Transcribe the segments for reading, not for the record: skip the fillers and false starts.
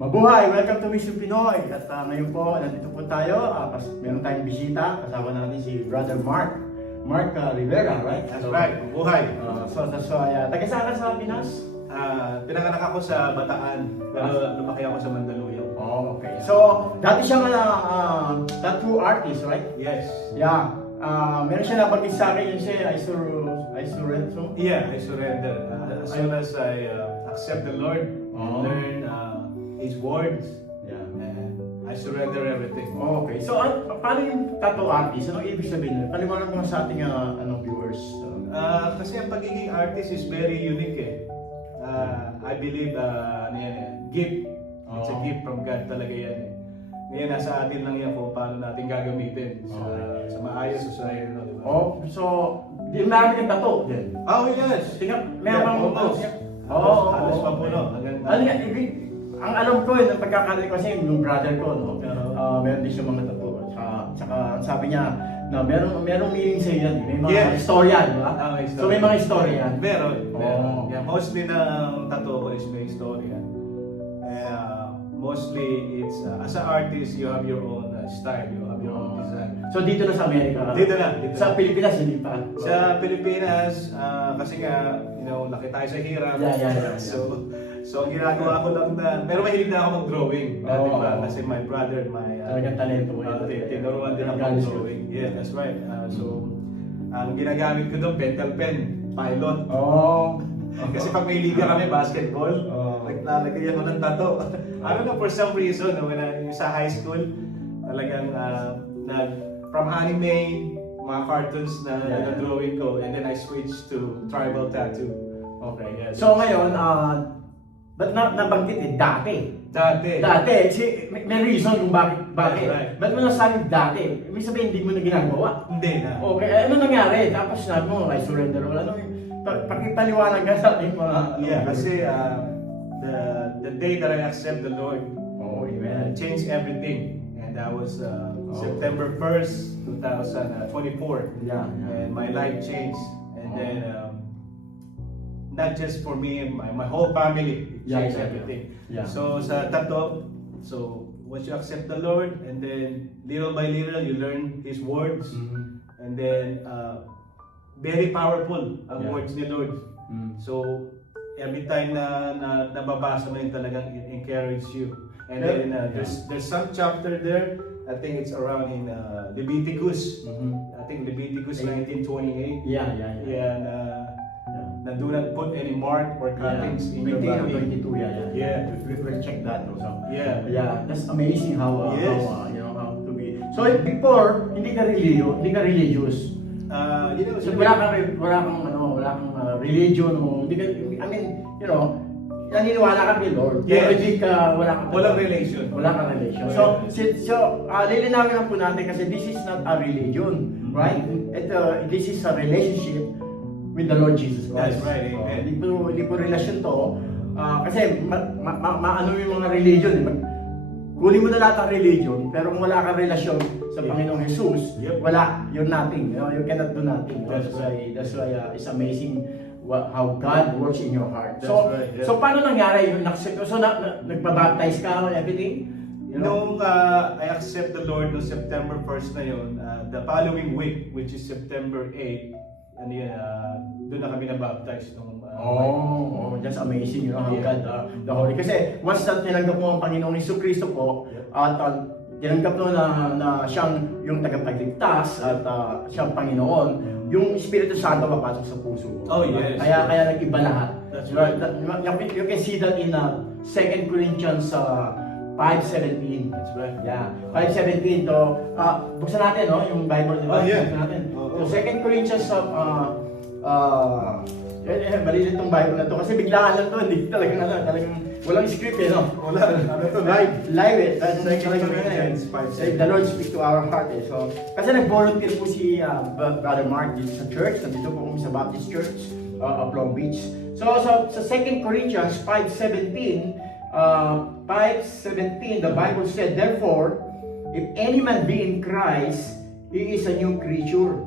Mabuhay! Welcome to Mission Pinoy! At ngayon po, nandito po tayo. Meron tayong bisita. Kasama natin si Brother Mark. Mark Rivera, right? That's right, mabuhay. Taga saan ka sa Pinas? Pinanganak ako sa Bataan, pero lumaki ako sa Mandaluyong. Oh, okay. So, dati siyang tattoo artist, right? Yes. Yeah. Meron siya nabanggit sa akin yung siya, I surrender. Yeah, I surrender. As soon as I accept the Lord and learn His words, Yeah. and I surrender everything. Okay. So, paano yung tattoo artist? Anong ibig sabihin nun? Paliwanag mo sa ating viewers. Kasi ang pagiging artist is very unique eh. I believe gift. It's a gift from God talaga yan eh. Ngayon, nasa atin lang yan kung paano natin gagamitin sa maayos o sa ano, di ba? Oh, so, di marami kang tattoo din. Oh, yes! Tingnan, Yeah, meron photos. Oo. Halos mapuno. Ang Ano nga, ang alam ko yun, ang pagkakali ko kasi yung brother ko, no? Meron din siya mga tattoo. Tsaka sabi niya na merong meaning sa yan. May mga istorya, di ba? may So may mga istorya yan. Meron. Oh. Yeah, mostly ng tattoo ko is may istorya. Mostly it's as an artist you have your own style, you have your own design. So dito na sa Amerika? Dito na. Sa Pilipinas, hindi pa? Sa Pilipinas, kasi nga, laki tayo sa hirap. Yeah. So ang ginagawa ko lang pero mahilig na ako mag-drawing. Dati pa, kasi my brother, Talagang talento mo yun. tinuruan din ako mag-drawing. Yeah, that's right. So, ang ginagamit ko doon, pentel pen, pilot. Oh. Kasi pag may liga kami, basketball, naglalagay ako ng tattoo. I don't know, for some reason, when sa high school, talagang from anime, mga cartoons na drawing ko, and then I switched to tribal tattoo. Okay, yeah. So ngayon, ba't nabanggit dati? Dati. May reason kung bakit. That's right. Ba't mo nasabi dati? Ibig sabihin, hindi mo na ginagawa. Hindi na. Okay, ano nangyari? Tapos sinabi mo, I surrender. Ano pakipaliwanag ka sa ating mga... Yeah, kasi the day that I accept the Lord, changed everything. And that was September 1st, 2024. Yeah. And my life changed. And then, not just for me, my whole family, it changed everything. Yeah. So sa tattoo, once you accept the Lord, and then little by little you learn His words, and then very powerful ang words ni Lord. So every time na nababasa mo yun, talagang it encourages you. And then there's some chapter there, I think it's around in Leviticus. I think Leviticus 19:28. Yeah. Na do not put any mark or cuttings in your 20 or body. 22, Yeah. We'll check that also. Yeah. Yeah, that's amazing how Yes. how to be. So before, hindi ka religious. So wala kang religion mo. Naniniwala ka kay Lord. Yes. Pero hindi ka Walang relation. Wala kang relation. So lilinawin lang po natin kasi this is not a religion, right? This is a relationship with the Lord Jesus Christ. That's right, amen. Hindi po relasyon to. Kasi maano yung mga religion. Kunin mo na lahat ng religion, pero kung wala kang relasyon sa Panginoong Jesus, wala, you're nothing. You cannot do nothing. That's why it's amazing how God works in your heart. So paano nangyari yung nagpa-baptize ka and everything? Nung I accept the Lord no September 1st na yun, the following week, which is September 8, doon na kami na-baptize nung that's amazing, how God, the Holy. Kasi once na tinanggap mo ang Panginoong Jesucristo po, at tinanggap mo na siyang yung tagapagligtas at siyang Panginoon, yung Espiritu Santo papasok sa puso mo. Oh, yes. Kaya nag-iba lahat. That's right. You can see that in 2 Corinthians 5:17. That's right. Yeah. 5:17 to buksan natin yung Bible, di ba? Oh, yeah. Buksan natin. So 2 Corinthians malilit tong Bible na to kasi biglaan lang to, hindi talagang walang script no? Wala, Live That's talagang Corinthians 5:17. The Lord speak to our heart So, kasi nag-volunteer po si Brother Mark dito sa church, nandito po kami sa Baptist Church of Long Beach. So, sa 2 Corinthians 5:17, the Bible said, therefore, if any man be in Christ, he is a new creature.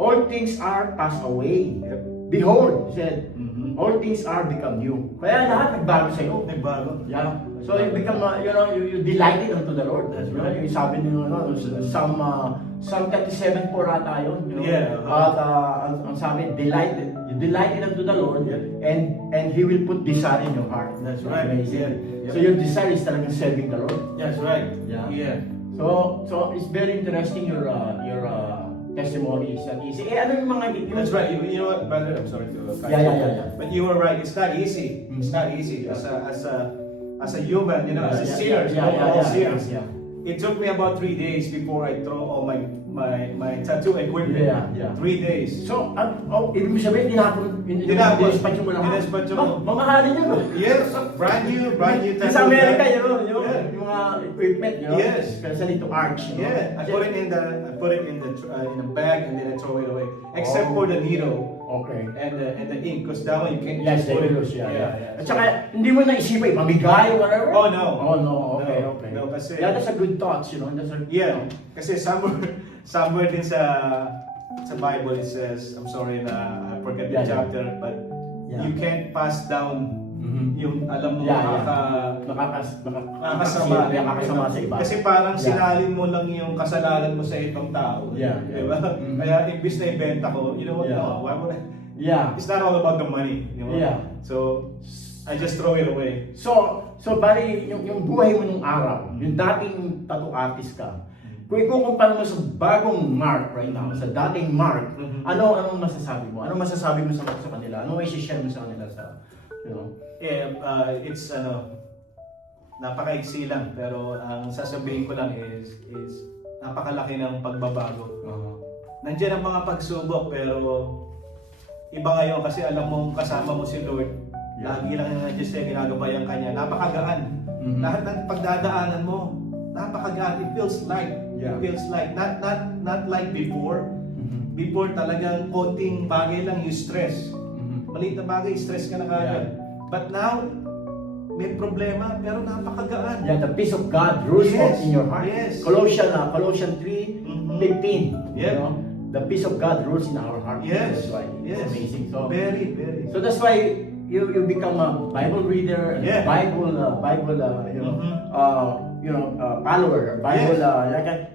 All things are passed away. behold, he said, Mhm. all things are become new. Kaya lahat nagbago sa'yo. Nagbago. Yeah. So you become, you delighted unto the Lord. That's You know, right. yung sabi niyo, Psalm 37 po ata yun. Yeah. At ang sabi, delighted. You delighted unto the Lord, Yeah. and He will put desire in your heart. That's right. Amazing. Yeah. So your desire is talagang serving the Lord. That's right. Yeah. Yeah. So it's very interesting your testimony is not easy. Ano yung mga That's right. You know what, brother? I'm sorry to cut Yeah, you. yeah, yeah, yeah. But you were right. It's not easy. It's not easy. As a human, as a sinner, all sinners. Yeah. It took me about 3 days before I throw all my tattoo equipment. Yeah. 3 days. So, ibig mo sabihin, dinapon dispatch mo lang. Dinispatch mo. Mamahalin yun. Yes, brand new tattoo. Sa Amerika, bag. yung mga equipment, Yes. Kasi nito arch, Yeah, I put it in the bag and then I throw it away. Except for the needle Okay. and the ink, because that one you can't Yes, just put it. At saka, hindi mo naisipan, pamigay or whatever? Oh, no. Oh, no. Okay. No, kasi Yeah, that's a good thoughts, That's a, yeah, kasi somewhere din sa Bible it says, I'm sorry na I forget the Yeah. chapter, but Yeah. you can't pass down yung alam mo nakakasama sa iba. Kasi parang Yeah. sinalin mo lang yung kasalanan mo sa ibang tao. Yeah. Diba? Mhm. Kaya imbis na ibenta ko, you know what? Yeah. No, why would I? Yeah. It's not all about the money. You know? Yeah. So, I just throw it away. So bali, yung buhay mo nung araw, yung dating tattoo artist ka, kung ikukumpara mo sa bagong Mark right now, sa dating Mark, Mhm. anong masasabi mo? Anong masasabi mo sa kanila? Anong i-share mo sa kanila Yeah, it's napakaiksi lang, pero ang sasabihin ko lang is napakalaki ng pagbabago. Nandiyan ang mga pagsubok, pero iba ngayon kasi alam mong kasama mo si Lord. Yeah. Lagi lang yung nandiyan siya, ginagabayan ka niya. Napakagaan. Mhm. Lahat ng pagdadaanan mo, napakagaan. It feels light. Yeah. It feels light. Not like before. Mhm. Before talagang konting bagay lang yung stress. Mhm. Maliit na bagay, stress ka na kagad. But now, may problema, pero napakagaan. Yeah, the peace of God rules Yes. in your heart. Yes. Colossians 3:15. Yep. The peace of God rules in our heart. Yes. That's why Yes. it's amazing. Very. So that's why you become a Bible reader, and Yeah. Bible follower, Bible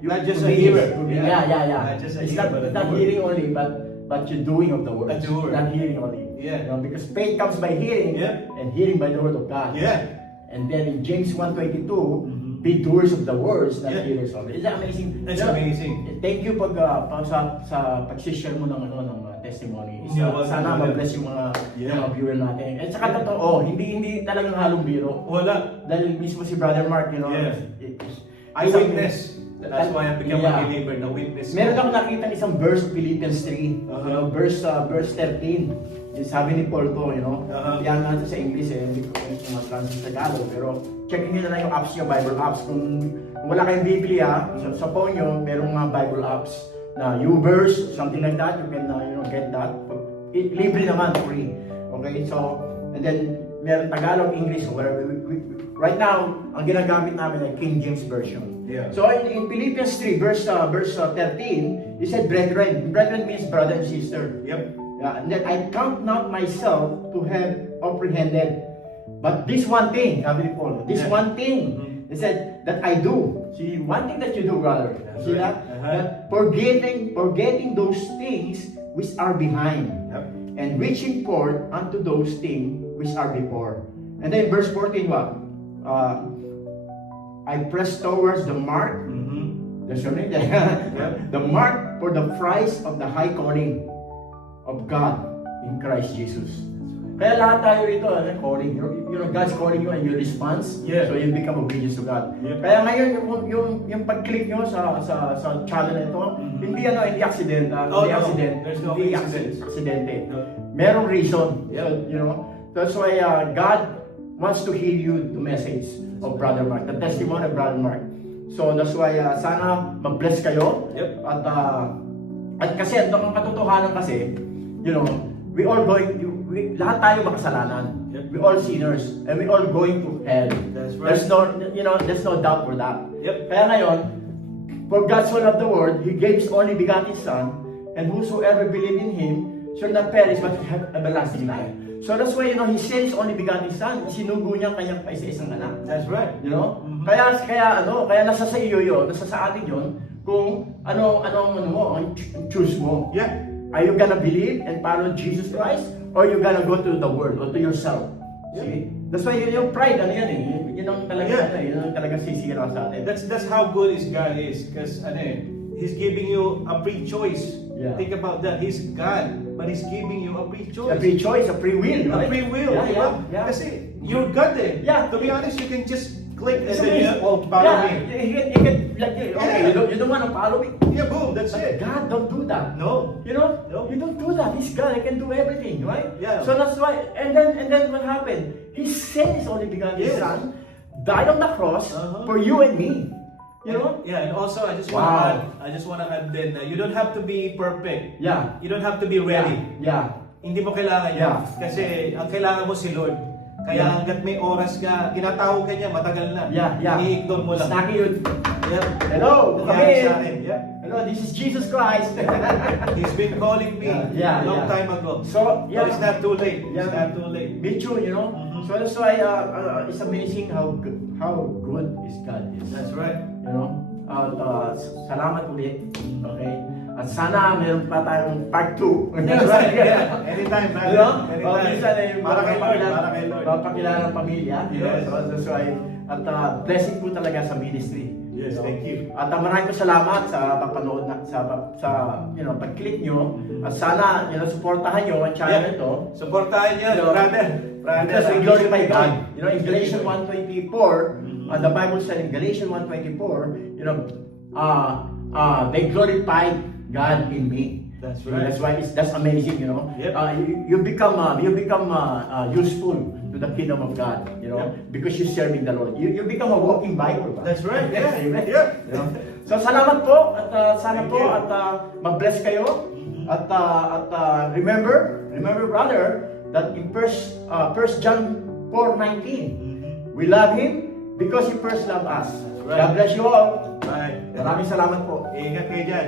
Not just a believer. hearer. Yeah. Not just a It's hearer, but a not doer. hearing only, but you're doing of the word. A doer. Not hearing only. Yeah. Because faith comes by hearing, Yeah. and hearing by the word of God. Yeah. And then in James 1:22, Mhm. be doers of the words, not Yeah. hearers only. Is that amazing? It's amazing. Thank you sa pag-share mo ng testimony. Yeah, well, Sana well, ma-bless yung mga Yeah. viewer natin. At saka totoo, hindi talagang halong biro. Wala. Dahil mismo si Brother Mark, Yeah. it- I witness. That's why I became Yeah. a believer, na witness. Meron ako nakita isang verse of Philippians 3, verse 13. Yung sabi ni Paul to, Yan natin sa English hindi ko ma-translate sa Tagalog, pero checkin nyo na lang yung apps nyo, Bible apps. Kung wala kayong Biblia, sa phone nyo, merong mga Bible apps na YouVerse, something like that, you can get that. Libre naman, free. Okay, so, and then meron Tagalog, English, whatever. Right now, ang ginagamit namin ay King James Version. Yeah. So in Philippians 3, verse 13, he said, brethren. Brethren means brother and sister. Yep. Yeah, and then I count not myself to have apprehended. But this one thing, sabi ni Paul, this Yeah. one thing, Mhm. he said, that I do. See, one thing that you do, brother. That's See right. that? That forgetting those things which are behind, Yep. and reaching forth unto those things which are before. And then verse 14, what? I press towards the mark. Mhm. There's your name there. The mark for the prize of the high calling of God in Christ Jesus. Kaya lahat tayo rito, calling. God's calling you and you response. Yeah. So you become obedience to God. Yeah. Kaya ngayon, yung pag-click nyo sa channel na ito, Mhm. hindi accident. Oh, Hindi no. accident. There's no Hindi accident. aksidente. No. Merong reason. Yeah. So, that's why God wants to hear you the message of Brother Mark, the testimony of Brother Mark. So that's why sana mag-bless kayo. Yep. At kasi ang katotohanan kasi, we all lahat tayo makasalanan. Yep. We all sinners and we all going to hell. That's right. There's no doubt for that. Yep. Kaya ngayon, for God so loved the world, He gave His only begotten Son, and whosoever believe in Him shall not perish but have everlasting life. So that's why, He sent His only begotten Son. Isinugo niya ang kanyang isa-isang anak. That's right. Kaya nasa sa iyo yun, nasa sa atin yun, kung ano mo, ang choose mo. Yeah. Are you gonna believe and follow Jesus Christ? Or you gonna go to the world or to yourself? See? That's why yung pride, yan eh. Yun ang talaga, yun ang talaga sisira sa atin. That's how good God is. Because He's giving you a free choice. Yeah. Think about that. He's God, but He's giving you a free choice. A free choice, a free will, A right? free will. Yeah. Kasi you're God eh. Yeah. To be honest, you can just click and It's then amazing. follow me. You don't want to follow me. Yeah, boom, that's But it. God don't do that. No. No. You don't do that. He's God. He can do everything, right? Yeah. So that's why. And then what happened? He sent His only begotten Yes. Son, died on the cross Uh-huh. for you and me. You know? Yeah, and also I just Wow. want to add then you don't have to be perfect. Yeah. You don't have to be ready. Yeah. Hindi mo kailangan yan. Yeah. Kasi ang kailangan mo si Lord. Kaya Yeah. hanggat may oras ka, tinatawag ka niya, matagal na. Yeah. I-ignore mo lang. Sa akin yun. Yeah. Hello. Nangyari sa Kami. akin. Yeah. Hello. This is Jesus Christ. He's been calling me Yeah, a long yeah. time ago. So, But it's not too late. Yeah. It's not too late. Me too, Mhm. So that's why it's amazing how good is God is. That's right. At salamat ulit. Okay? At sana meron pa tayong part 2. That's right. Yeah. Anytime, brother. Anytime. Minsan ay Para kay Lord. Para kay Lord. mapakilala ng pamilya. Yes. So that's why, at blessing po talaga sa ministry. Yes, thank you. At maraming salamat sa pagpanood sa pag-click nyo. At sana suportahan nyo ang channel ito. Supportahan niyo, brother. Because we glorify God. In Galatians 1:24, the Bible said in Galatians 1:24, they glorified God in me. That's See, right. That's why that's amazing. Yep. You become useful to the kingdom of God. Yep. Because you're serving the Lord. You become a walking Bible. That's right. Yeah. Amen. Yeah. So salamat po at sana Thank po you. at mag-bless kayo. At remember brother that in First John 4:19 we love Him because He first loved us. right. God bless you all. Bye. Maraming salamat po. Ingat kayo dyan.